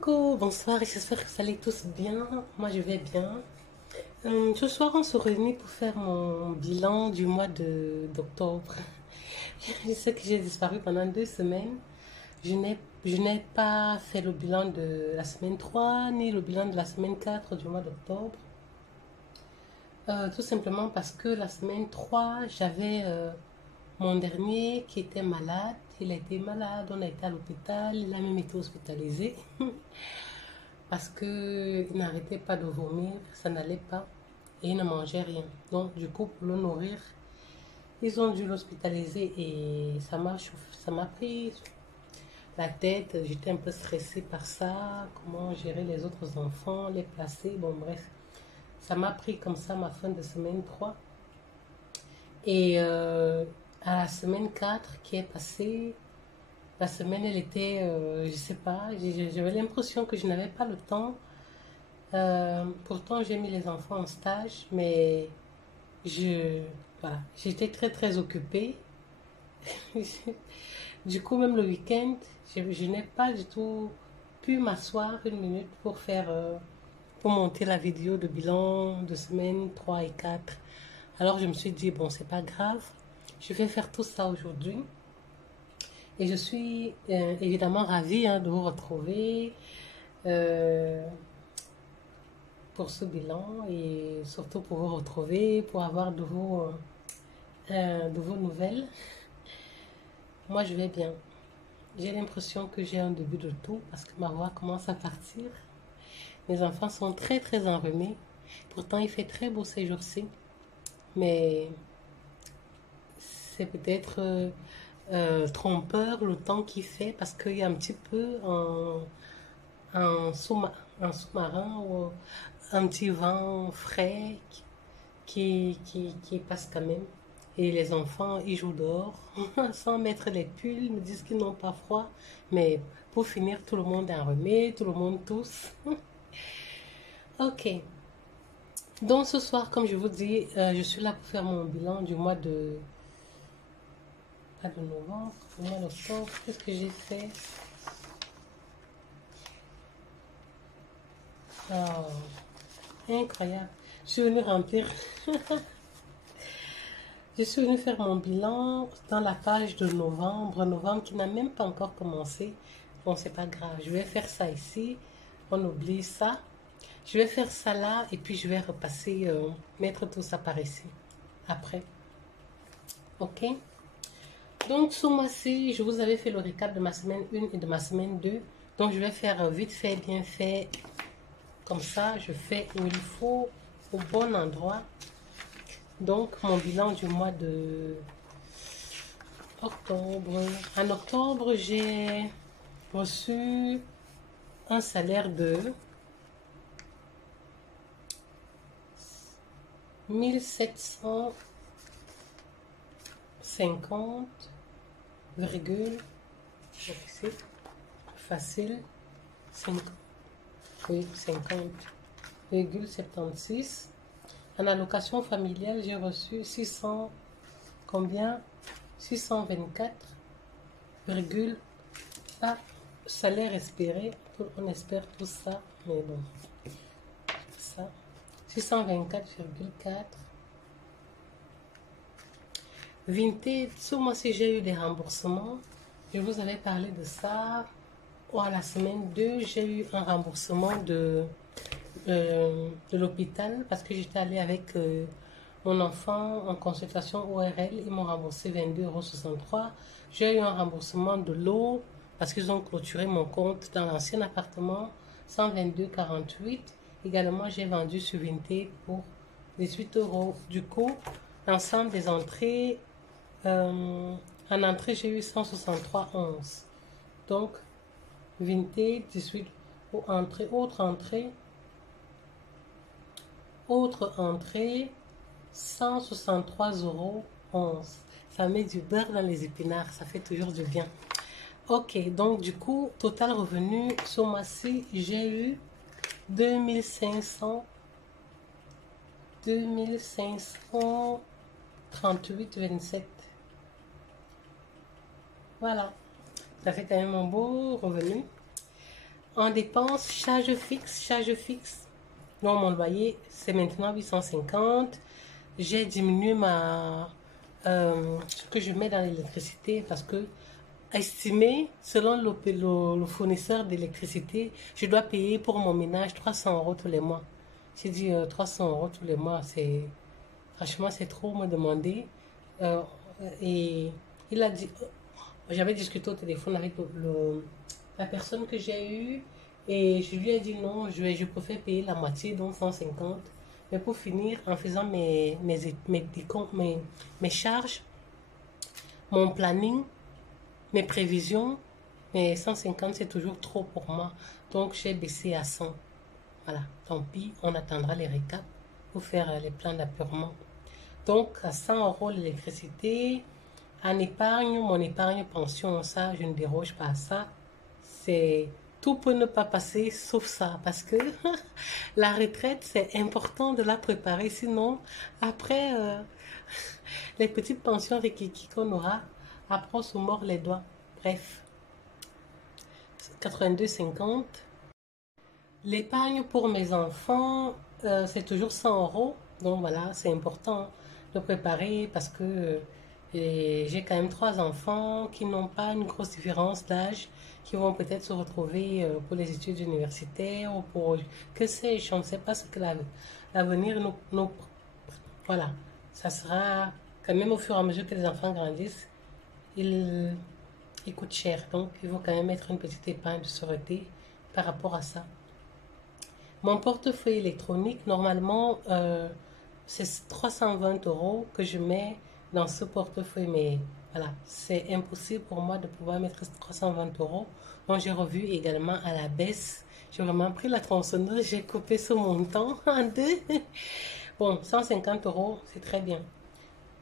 Coucou, bonsoir et j'espère que vous allez tous bien. Moi je vais bien. Ce soir on se réunit pour faire mon bilan du mois d'octobre. Je sais que j'ai disparu pendant 2 semaines. Je n'ai pas fait le bilan de la semaine 3 ni le bilan de la semaine 4 du mois d'octobre. Tout simplement parce que la semaine 3 j'avais mon dernier qui était malade. Il a été malade, on a été à l'hôpital, il a même été hospitalisé. Parce qu'il n'arrêtait pas de vomir, ça n'allait pas et il ne mangeait rien. Donc du coup, pour le nourrir, ils ont dû l'hospitaliser et ça m'a pris la tête. J'étais un peu stressée par ça, comment gérer les autres enfants, les placer, bon bref. Ça m'a pris comme ça ma fin de semaine 3. Et à la semaine 4 qui est passée, la semaine elle était, je sais pas, j'avais l'impression que je n'avais pas le temps. Pourtant, j'ai mis les enfants en stage, mais je, voilà, j'étais très très occupée. Du coup, même le week-end, je n'ai pas du tout pu m'asseoir une minute pour pour monter la vidéo de bilan de semaine 3 et 4. Alors, je me suis dit, bon, c'est pas grave, je vais faire tout ça aujourd'hui. Et je suis évidemment ravie hein, de vous retrouver. Euh, pour ce bilan et surtout pour vous retrouver, pour avoir de vos nouvelles. Moi, je vais bien. J'ai l'impression que j'ai un début de tout parce que ma voix commence à partir. Mes enfants sont très, très enrhumés. Pourtant, il fait très beau ces jours-ci. Mais c'est peut-être trompeur le temps qu'il fait parce qu'il y a un petit peu un sous-marin ou un petit vent frais qui passe quand même. Et les enfants, ils jouent dehors sans mettre les pulls, ils me disent qu'ils n'ont pas froid. Mais pour finir, tout le monde est enrhumé, tout le monde tousse. Ok. Donc ce soir, comme je vous dis, je suis là pour faire mon bilan du mois pas de novembre, du mois d'octobre. Qu'est-ce que j'ai fait? Oh, incroyable. Je suis venue remplir. Je suis venue faire mon bilan dans la page de novembre, novembre qui n'a même pas encore commencé. Bon, c'est pas grave, je vais faire ça ici. On oublie ça. Je vais faire ça là et puis je vais repasser, mettre tout ça par ici après. Ok? Donc, ce mois-ci, je vous avais fait le récap de ma semaine 1 et de ma semaine 2. Donc, je vais faire vite fait, bien fait. Comme ça, je fais où il faut, au bon endroit. Donc, mon bilan du mois de octobre. En octobre, j'ai reçu un salaire de 1750, facile, 50, oui, 50,76. En allocation familiale, j'ai reçu 600, combien? 624, pas salaire espéré. On espère tout ça, mais bon, ça. 624,4. Vinted, ce mois-ci, j'ai eu des remboursements. Je vous avais parlé de ça. Oh, à la semaine 2, j'ai eu un remboursement de l'hôpital parce que j'étais allée avec mon enfant en consultation ORL. Ils m'ont remboursé 22,63 €. J'ai eu un remboursement de l'eau parce qu'ils ont clôturé mon compte dans l'ancien appartement, 122,48 €. Également, j'ai vendu sur Vinted pour 18 €. Du coup, l'ensemble des entrées, en entrée, j'ai eu 163,11 €. Donc, Vinted, 18 pour entrée, autre entrée, 163,11 €. Ça met du beurre dans les épinards, ça fait toujours du bien. Ok, donc du coup, total revenu, ce mois-ci, j'ai eu 2538,27. Voilà, ça fait quand même un beau revenu. En dépenses, charge fixe, charge fixe. Donc, mon loyer, c'est maintenant 850. J'ai diminué ce que je mets dans l'électricité parce que, estimé, selon le fournisseur d'électricité, je dois payer pour mon ménage 300 euros tous les mois. J'ai dit 300 euros tous les mois, franchement, c'est trop me demander. Euh, et il a dit, j'avais discuté au téléphone avec la personne que j'ai eue et je lui ai dit non, je préfère payer la moitié, donc 150. Mais pour finir, en faisant mes charges, mon planning, mes prévisions, mais 150 c'est toujours trop pour moi. Donc j'ai baissé à 100. Voilà, tant pis, on attendra les récaps pour faire les plans d'apurement. Donc à 100 euros l'électricité, en épargne, mon épargne pension, ça, je ne déroge pas à ça. C'est tout peut ne pas passer sauf ça parce que la retraite, c'est important de la préparer. Sinon, après, les petites pensions rikiki qu'on aura, après on se mord les doigts. Bref, 82,50. L'épargne pour mes enfants, c'est toujours 100 euros. Donc voilà, c'est important de préparer parce que j'ai quand même 3 enfants qui n'ont pas une grosse différence d'âge, qui vont peut-être se retrouver pour les études universitaires ou pour, que sais-je, on ne sait pas ce que l'avenir voilà, ça sera quand même au fur et à mesure que les enfants grandissent, ils, ils coûtent cher. Donc, il faut quand même mettre une petite épargne de sûreté par rapport à ça. Mon portefeuille électronique, normalement, c'est 320 euros que je mets dans ce portefeuille. Mais voilà, c'est impossible pour moi de pouvoir mettre 320 euros. Donc, j'ai revu également à la baisse. J'ai vraiment pris la tronçonneuse, j'ai coupé ce montant en deux. Bon, 150 euros, c'est très bien.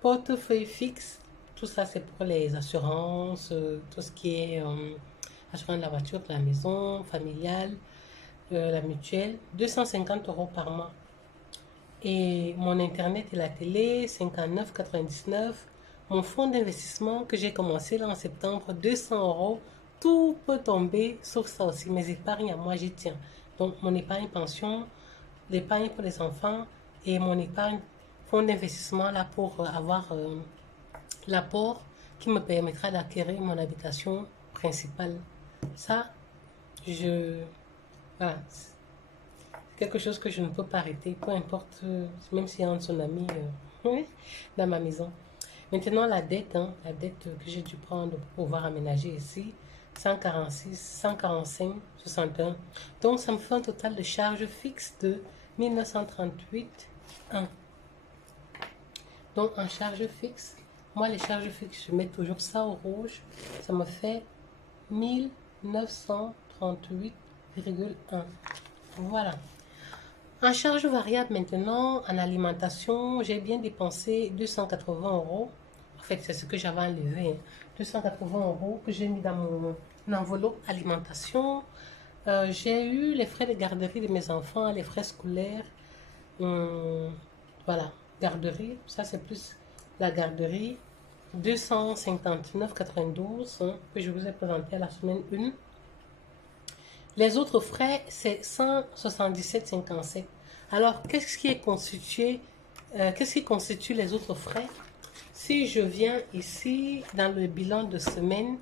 Portefeuille fixe, tout ça, c'est pour les assurances, tout ce qui est assurance de la voiture, de la maison, familiale, la mutuelle, 250 euros par mois. Et mon internet et la télé, 59,99. Mon fonds d'investissement que j'ai commencé là en septembre, 200 euros. Tout peut tomber, sauf ça aussi. Mes épargnes à moi, j'y tiens. Donc, mon épargne pension, l'épargne pour les enfants et mon épargne fonds d'investissement là pour avoir l'apport qui me permettra d'acquérir mon habitation principale. Ça, voilà, c'est quelque chose que je ne peux pas arrêter, peu importe, même s'il y a un tsunami dans ma maison. Maintenant, la dette, la dette que j'ai dû prendre pour pouvoir aménager ici, 146, 145, 61. Donc, ça me fait un total de charges fixes de 1938,1. Donc, en charge fixe, moi, les charges fixes, je mets toujours ça au rouge. Ça me fait 1938,1. Voilà. En charge variable maintenant, en alimentation, j'ai bien dépensé 280 euros. En fait, c'est ce que j'avais enlevé. 280 euros que j'ai mis dans mon enveloppe alimentation. J'ai eu les frais de garderie de mes enfants, les frais scolaires. Voilà, garderie, ça c'est plus la garderie. 259,92 que je vous ai présenté à la semaine 1. Les autres frais, c'est 177,57. Alors, qu'est-ce qui constitue les autres frais? Si je viens ici, dans le bilan de semaine,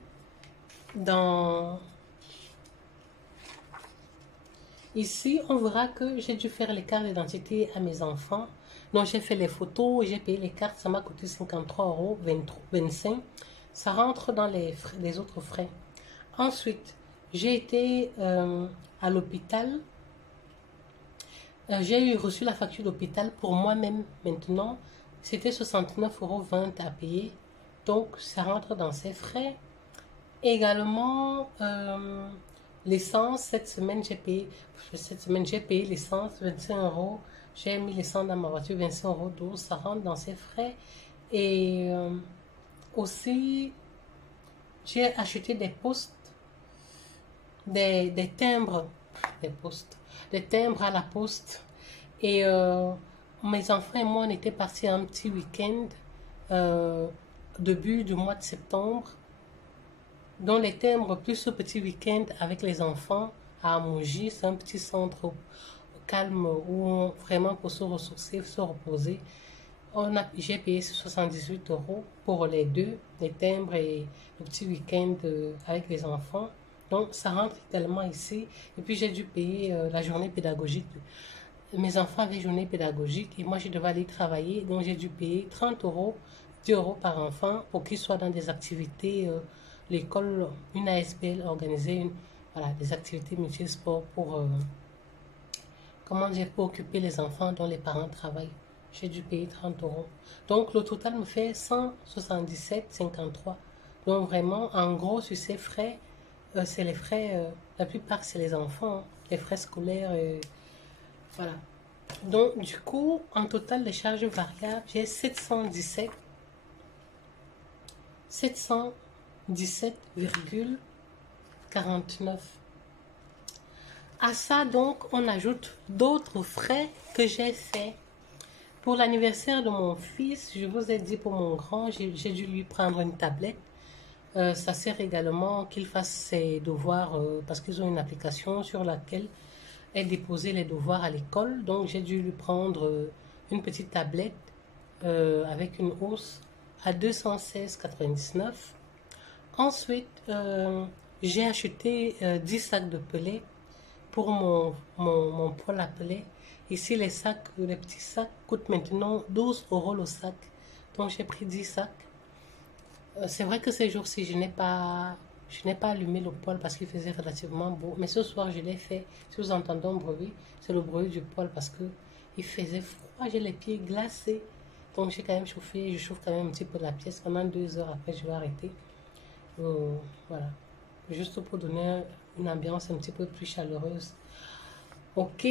ici, on verra que j'ai dû faire les cartes d'identité à mes enfants. Donc, j'ai fait les photos, j'ai payé les cartes, ça m'a coûté 53 euros 25. Ça rentre dans les autres frais. Ensuite, j'ai été à l'hôpital. J'ai reçu la facture d'hôpital pour moi-même maintenant. C'était 69,20 euros à payer. Donc, ça rentre dans ces frais. Également, l'essence, cette semaine, j'ai payé l'essence, 25 euros. J'ai mis l'essence dans ma voiture, 25 euros 12. Ça rentre dans ces frais. Et aussi, j'ai acheté des postes, des timbres, des timbres à la poste. Et mes enfants et moi, on était partis un petit week-end début du mois de septembre. Donc les timbres plus ce petit week-end avec les enfants à Amoji. C'est un petit centre calme où vraiment pour se ressourcer, se reposer. J'ai payé 78 euros pour les deux, les timbres et le petit week-end avec les enfants. Donc, ça rentre tellement ici. Et puis, j'ai dû payer la journée pédagogique. Mes enfants avaient journée pédagogique et moi, je devais aller travailler. Donc, j'ai dû payer 30 euros, 10 euros par enfant pour qu'ils soient dans des activités. L'école, une ASBL organisait voilà, des activités multisports pour, comment dire, pour occuper les enfants dont les parents travaillent. J'ai dû payer 30 euros. Donc, le total me fait 177,53. Donc, vraiment, en gros, sur ces frais, c'est les frais, la plupart, c'est les enfants, hein, les frais scolaires. Voilà. Donc, du coup, en total, les charges variables, j'ai 717,49. À ça, donc, on ajoute d'autres frais que j'ai fait. Pour l'anniversaire de mon fils, je vous ai dit pour mon grand, j'ai dû lui prendre une tablette. Ça sert également qu'il fasse ses devoirs parce qu'ils ont une application sur laquelle est déposer les devoirs à l'école. Donc, j'ai dû lui prendre une petite tablette avec une hausse à 216,99. Ensuite, j'ai acheté 10 sacs de pellet pour mon poêle à pellet. Ici, les petits sacs coûtent maintenant 12 euros le sac. Donc, j'ai pris 10 sacs. C'est vrai que ces jours-ci, je n'ai pas allumé le poêle parce qu'il faisait relativement beau. Mais ce soir, je l'ai fait. Si vous entendez un bruit, c'est le bruit du poêle parce que il faisait froid. J'ai les pieds glacés. Donc, j'ai quand même chauffé. Je chauffe quand même un petit peu la pièce. Pendant 2 heures après, je vais arrêter. Voilà. Juste pour donner une ambiance un petit peu plus chaleureuse. Ok.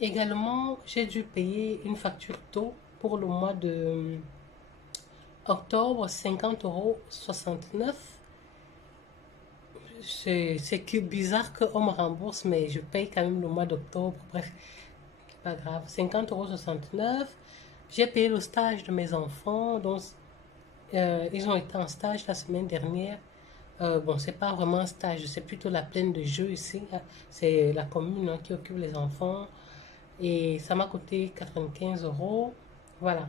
Également, j'ai dû payer une facture d'eau pour le mois de octobre, 50,69 €. C'est bizarre qu'on me rembourse, mais je paye quand même le mois d'octobre. Bref, pas grave. 50,69 €. J'ai payé le stage de mes enfants. Donc, ils ont été en stage la semaine dernière. Bon, c'est pas vraiment un stage, c'est plutôt la plaine de jeu ici. C'est la commune, hein, qui occupe les enfants. Et ça m'a coûté 95 euros. Voilà.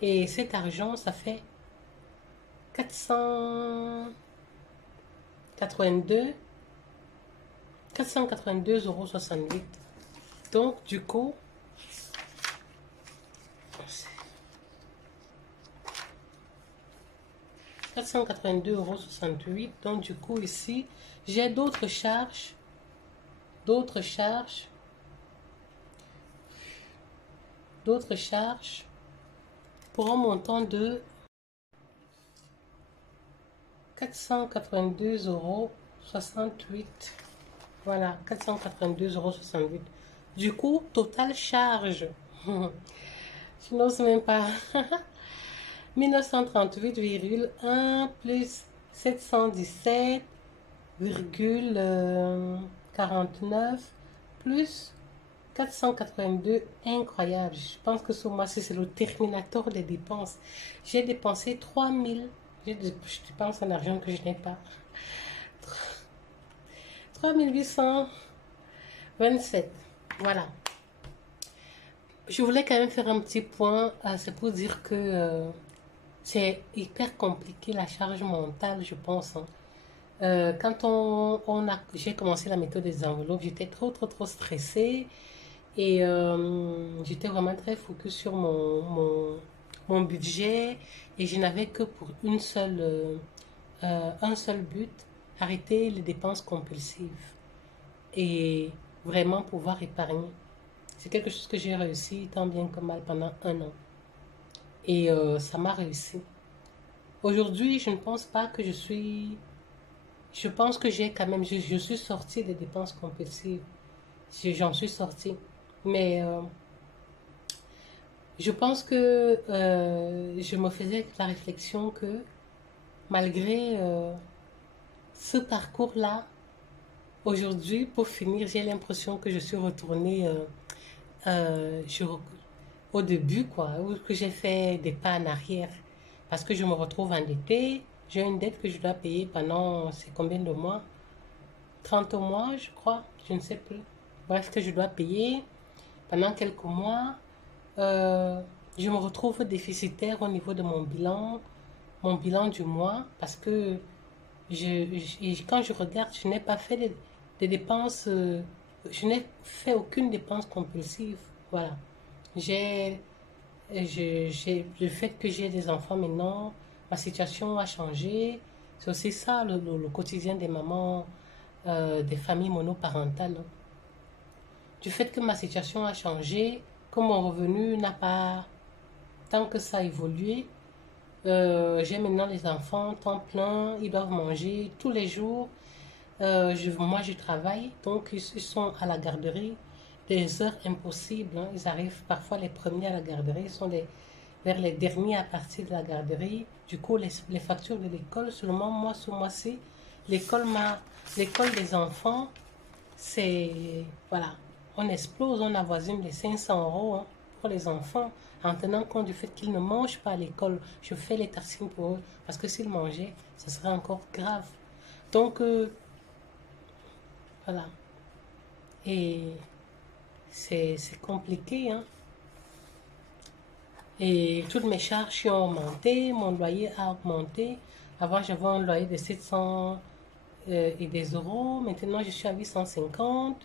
Et cet argent, ça fait 482, 482,68 €. Donc, du coup, 482,68 €. Donc, du coup, ici, j'ai d'autres charges, d'autres charges, d'autres charges pour un montant de 482,68 €. Voilà, 482,68 €. Du coup, total charge, je n'ose même pas, 1938,1 plus 717,49 plus 482. Incroyable. Je pense que ce mois-ci, c'est le terminateur des dépenses. J'ai dépensé 3000. Je dépense un argent que je n'ai pas. 3827. Voilà. Je voulais quand même faire un petit point. C'est pour dire que c'est hyper compliqué la charge mentale, je pense, hein. Quand j'ai commencé la méthode des enveloppes, j'étais trop stressée et j'étais vraiment très focus sur mon budget et je n'avais que pour un seul but, arrêter les dépenses compulsives et vraiment pouvoir épargner. C'est quelque chose que j'ai réussi tant bien que mal pendant 1 an et ça m'a réussi. Aujourd'hui, je ne pense pas que je pense que j'ai quand même, je suis sortie des dépenses compulsives. J'en suis sortie. Mais je pense que je me faisais la réflexion que malgré ce parcours-là, aujourd'hui, pour finir, j'ai l'impression que je suis retournée au début, quoi, où que j'ai fait des pas en arrière. Parce que je me retrouve endettée. J'ai une dette que je dois payer pendant, c'est combien de mois? 30 mois, je crois, je ne sais plus. Bref, que je dois payer pendant quelques mois. Euh, je me retrouve déficitaire au niveau de mon bilan du mois, parce que quand je regarde, je n'ai pas fait des dépenses, je n'ai fait aucune dépense compulsive. Voilà. J'ai, le fait que j'ai des enfants maintenant, ma situation a changé. C'est aussi ça le quotidien des mamans, des familles monoparentales, hein. Du fait que ma situation a changé, que mon revenu n'a pas tant que ça évolué, j'ai maintenant les enfants temps plein, ils doivent manger tous les jours. Moi, je travaille, donc ils sont à la garderie des heures impossibles, hein. Ils arrivent parfois les premiers à la garderie, ils sont vers les derniers à partir de la garderie. Du coup, les factures de l'école, seulement moi, ce mois-ci, l'école l'école des enfants, c'est, voilà, on explose, on avoisine les 500 euros, hein, pour les enfants, en tenant compte du fait qu'ils ne mangent pas à l'école. Je fais les tartines pour eux, parce que s'ils mangeaient, ce serait encore grave. Donc, voilà. Et c'est compliqué, hein. Et toutes mes charges ont augmenté, mon loyer a augmenté. Avant, j'avais un loyer de 700 et des euros. Maintenant, je suis à 850.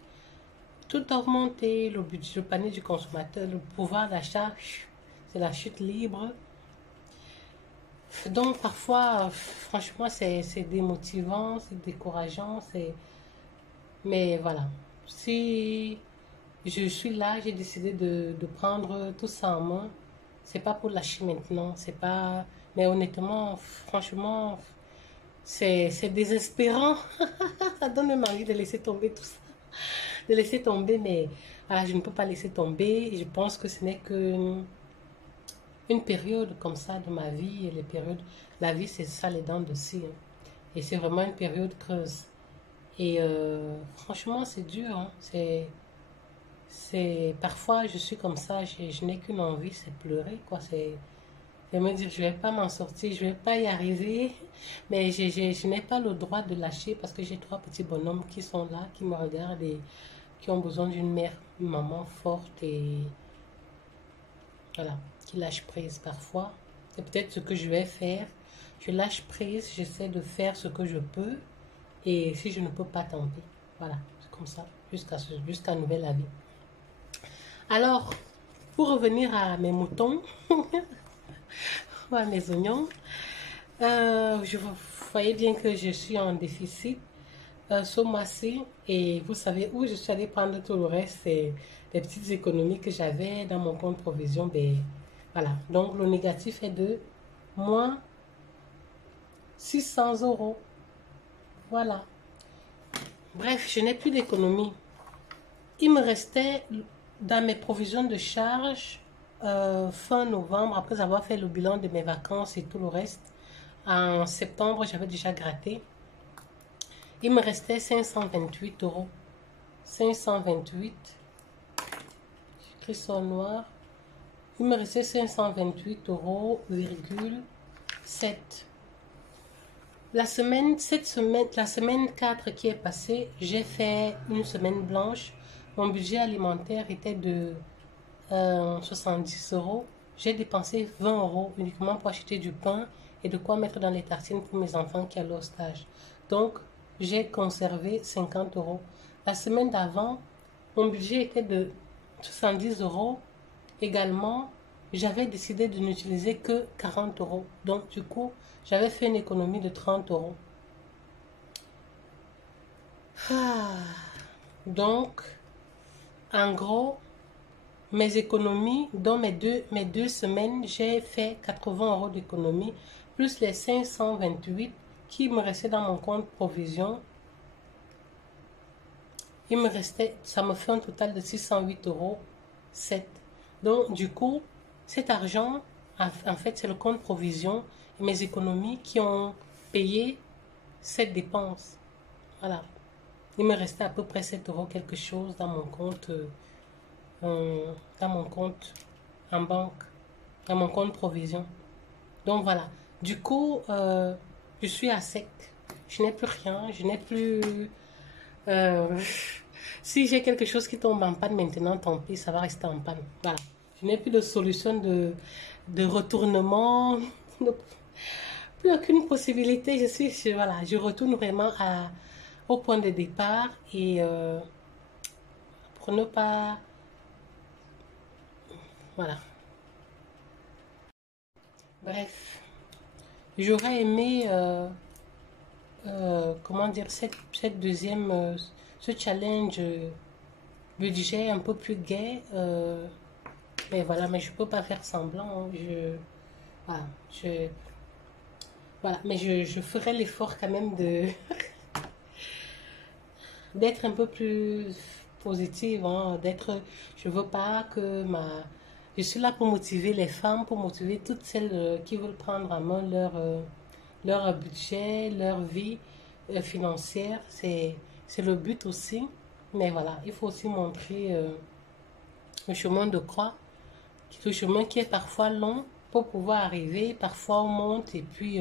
Tout a augmenté. Le budget, le panier du consommateur, le pouvoir d'achat, c'est la chute libre. Donc, parfois, franchement, c'est démotivant, c'est décourageant. Mais voilà. Si je suis là, j'ai décidé de prendre tout ça en main. C'est pas pour lâcher maintenant, c'est pas. Mais honnêtement, franchement, c'est désespérant. Ça donne même envie de laisser tomber tout ça. De laisser tomber, mais voilà, je ne peux pas laisser tomber. Je pense que ce n'est qu'une une période comme ça de ma vie. Et les périodes, la vie, c'est ça, les dents de scie, hein. Et c'est vraiment une période creuse. Et franchement, c'est dur, hein. Parfois, je suis comme ça, je n'ai qu'une envie, c'est pleurer, quoi. C'est me dire, je vais pas m'en sortir, je vais pas y arriver, mais je n'ai pas le droit de lâcher parce que j'ai trois petits bonhommes qui sont là, qui me regardent et qui ont besoin d'une mère, une maman forte et voilà, qui lâche prise parfois. C'est peut-être ce que je vais faire. Je lâche prise, j'essaie de faire ce que je peux et si je ne peux pas, tant pis. Voilà, c'est comme ça, jusqu'à nouvel avis. Alors, pour revenir à mes moutons, ou à mes oignons, vous voyez bien que je suis en déficit ce mois-ci et vous savez où je suis allée prendre tout le reste, c'est les petites économies que j'avais dans mon compte provision. Ben, voilà, donc le négatif est de moins 600 euros. Voilà. Bref, je n'ai plus d'économie. Il me restait dans mes provisions de charge fin novembre, après avoir fait le bilan de mes vacances et tout le reste. En septembre, j'avais déjà gratté. Il me restait 528 euros. 528. J'écris ça en noir. Il me restait 528 euros, 7. La semaine 4 qui est passée, j'ai fait une semaine blanche. Mon budget alimentaire était de 70 euros. J'ai dépensé 20 euros uniquement pour acheter du pain et de quoi mettre dans les tartines pour mes enfants qui allaient au stage. Donc, j'ai conservé 50 euros. La semaine d'avant, mon budget était de 70 euros. Également, j'avais décidé de n'utiliser que 40 euros. Donc, du coup, j'avais fait une économie de 30 euros. Donc, en gros, mes économies, dans mes deux semaines, j'ai fait 80 euros d'économie, plus les 528 qui me restaient dans mon compte provision. Il me restait, ça me fait un total de 608 euros 7. Donc, du coup, cet argent, en fait, c'est le compte provision et mes économies qui ont payé cette dépense. Voilà. Il me restait à peu près 7 euros quelque chose dans mon compte en banque, dans mon compte provision. Donc voilà. Du coup, je suis à sec. Je n'ai plus rien. Je n'ai plus Euh, si j'ai quelque chose qui tombe en panne maintenant, tant pis, ça va rester en panne. Voilà. Je n'ai plus de solution de retournement, plus aucune possibilité. Voilà, je retourne vraiment au point de départ et pour ne pas, voilà. Bref, j'aurais aimé, comment dire, cette deuxième, ce challenge budget un peu plus gai. Mais voilà, mais je peux pas faire semblant, hein. Voilà, je, voilà, mais je ferai l'effort quand même d'être un peu plus positive, hein, je veux pas que je suis là pour motiver les femmes, pour motiver toutes celles qui veulent prendre en main leur budget, leur vie financière, c'est le but aussi. Mais voilà, il faut aussi montrer le chemin de croix, le chemin qui est parfois long pour pouvoir arriver. Parfois on monte et puis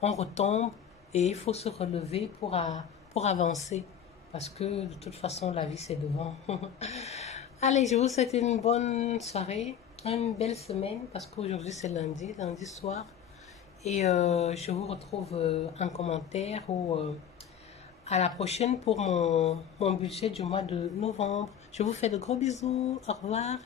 on retombe et il faut se relever pour avancer. Parce que de toute façon, la vie c'est devant. Allez, je vous souhaite une bonne soirée, une belle semaine parce qu'aujourd'hui c'est lundi, lundi soir. Et je vous retrouve en commentaire ou à la prochaine pour mon budget du mois de novembre. Je vous fais de gros bisous. Au revoir.